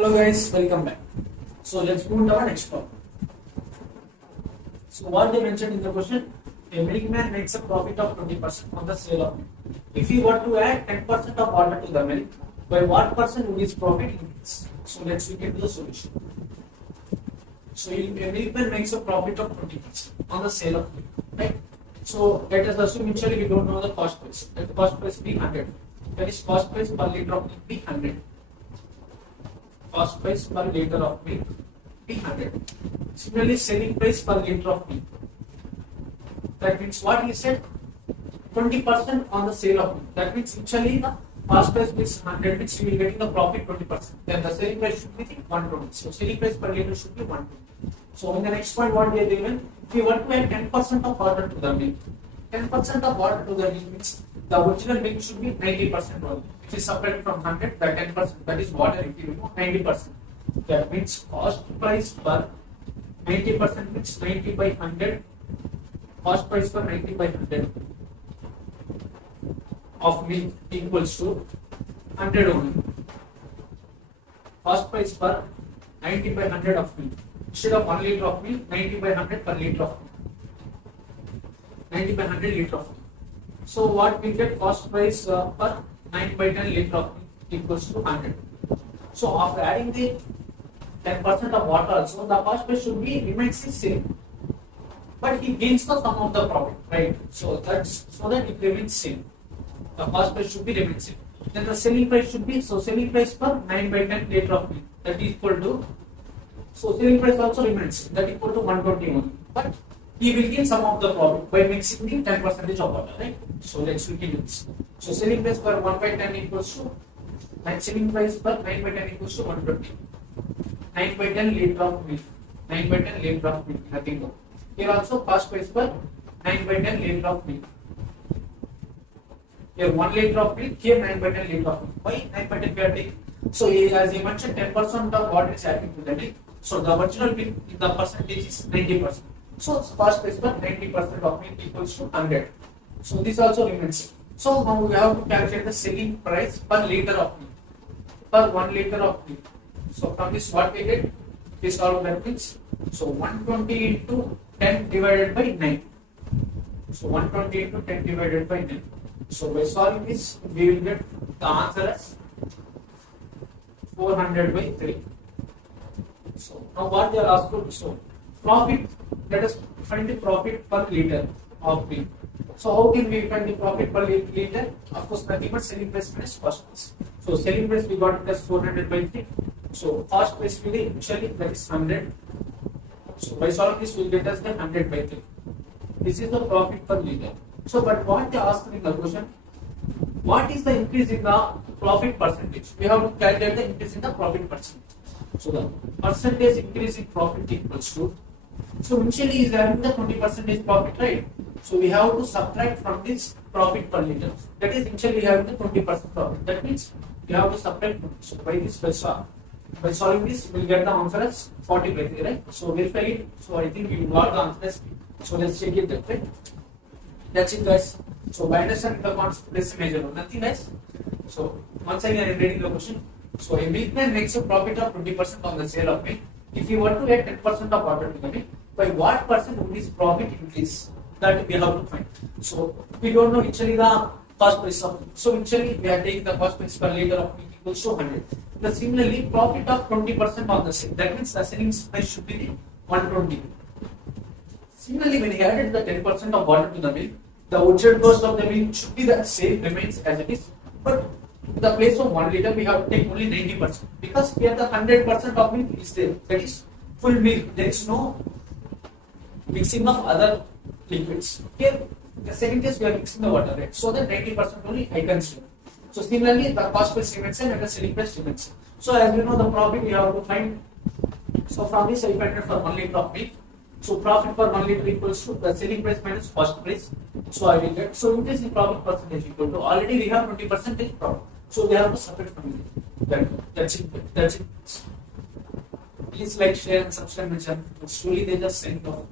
Hello guys, welcome back. So let's move to our next problem. So what they mentioned in the question, a milkman makes a profit of 20% on the sale of milk. If he were to add 10% of water to the milk, by what percent would his profit increase? So let's look into the solution. So a milkman makes a profit of 20% on the sale of milk, right? So let us assume initially we don't know the cost price. Let the cost price be 100. That is cost price per liter of milk be 100. Cost price per liter of milk be 100. Similarly, selling price per liter of milk. That means what he said, 20% on the sale of milk. That means initially the cost price is 100, means you will get the profit 20%. Then the selling price should be 120. So selling price per liter should be 120. So in the next point, what they are given, if you want to add 10% of water to the milk, 10% of water to the milk means the original milk should be 90% only. If you separate from 100, the 10% that is water. If you remove 90%, that means cost price per 90% means 90 by 100. Cost price per 90 by 100 of milk equals to 100 only. Cost price per 90 by 100 of milk. Instead of 1 liter of milk, 90 by 100 per liter of milk. 90 by 100 liter of milk. So what we get, cost price per 9 by 10 liter of milk equals to 100. So after adding the 10% of water also, the cost price should be remains the same. But he gains the sum of the profit, right? So that's so that it remains same. The cost price should be remains same. Then the selling price should be, so selling price per 9 by 10 liter of milk, that is equal to, so selling price also remains that equal to 121. But he will gain some of the profit by mixing the 10% of water, right? So let's look into this. So selling price per 1 by 10 equals to, and selling price per 9 by 10 equals to 120. 9 by 10 liter of milk. 9 by 10 liter of milk, nothing more. Here also cost price per 9 by 10 liter of milk. Here 1 liter of milk, here 9 by 10 liter of milk. Why 9 by 10 we are taking? So as you mentioned, 10% of water is added to the milk. So the original milk in the percentage is 90%. So cost price per 90% of milk equals to 100. So this also remains. So now we have to calculate the selling price per liter of milk. Per 1 liter of milk. So from this what we get? This all that means. So 120 into 10 divided by 9. So 120 into 10 divided by 9. So by solving this, we will get the answer as 400 by 3. So now what they are asked to, so profit, let us find the profit per liter of milk. So how can we find the profit per liter? Of course, nothing but selling price minus cost price. So selling price we got it as 400 by 3. So cost price will be initially that is 100. So by solving this, we will get as the 100 by 3. This is the profit per liter. So but what they asked in the question, what is the increase in the profit percentage? We have to calculate the increase in the profit percentage. So the percentage increase in profit equals to, so initially he is having the 20% profit, right? So we have to subtract from this profit per liter. That is initially having the 20% profit. That means we have to subtract. So by this by solving this, we will get the answer as 40 by 3, right? So verify it. So I think we got the answer as, so let's check it that, right? That's it, guys. So by understanding the concept, let's measure nothing else. So once again I am reading the question. So a milkman makes a profit of 20% on the sale of milk. If you want to add 10% of water to the milk, by what percent would his profit increase? That we have to find. So we don't know initially the cost price of milk. So initially we are taking the cost price per liter of milk equals to 100. The similarly profit of 20% on the sale. That means the selling price should be 120. Similarly, when he added the 10% of water to the milk, the original cost of the milk should be the same, remains as it is. But in the place of 1 liter, we have to take only 90% because here the 100% of milk is there. That is full milk. There is no mixing of other liquids. Here, the second case we are mixing the water, right? So that 90% only I consider. So similarly, the cost price remains same and the selling price remains same. So as you know, the profit we have to find. So from this I find for 1 liter of milk. So profit per 1 liter equals to the selling price minus cost price. So I will get, so increase in profit percentage equal to, already we have 20% profit. So we have to separate from it. That's it. That's it. Please like, share and subscribe my channel. Slowly they just send off.